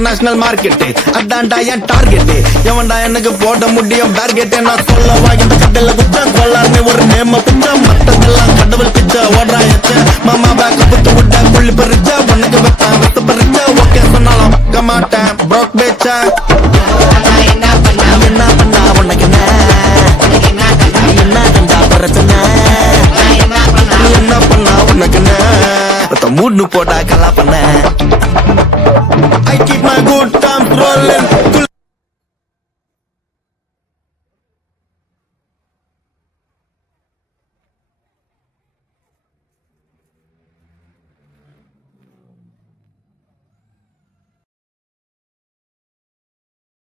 international market அதான்டா என் target எவன்டா எனக்கு போட முடியும் டார்கெட் நான் சொல்லவா இந்த கடையில குத்தம் கொள்ளாருன்னு ஒரு நேம பிச்சம் மத்ததெல்லாம் கடவுள் பிச்சை ஓடுறா எச்ச மாமா பேக்க புத்து விட்ட புள்ளி பறிச்சா உனக்கு வைப்பேன் வித்து பறிச்சா ஓகே சொன்னாலும் வைக்க மாட்டேன் ப்ரோக் பேச்சா என்ன பண்ணா உனக்கு என்ன கண்டா பிரச்சனை என்ன பண்ணா உனக்கு மூடு போட்டா கலா பண்ண I keep my good times rolling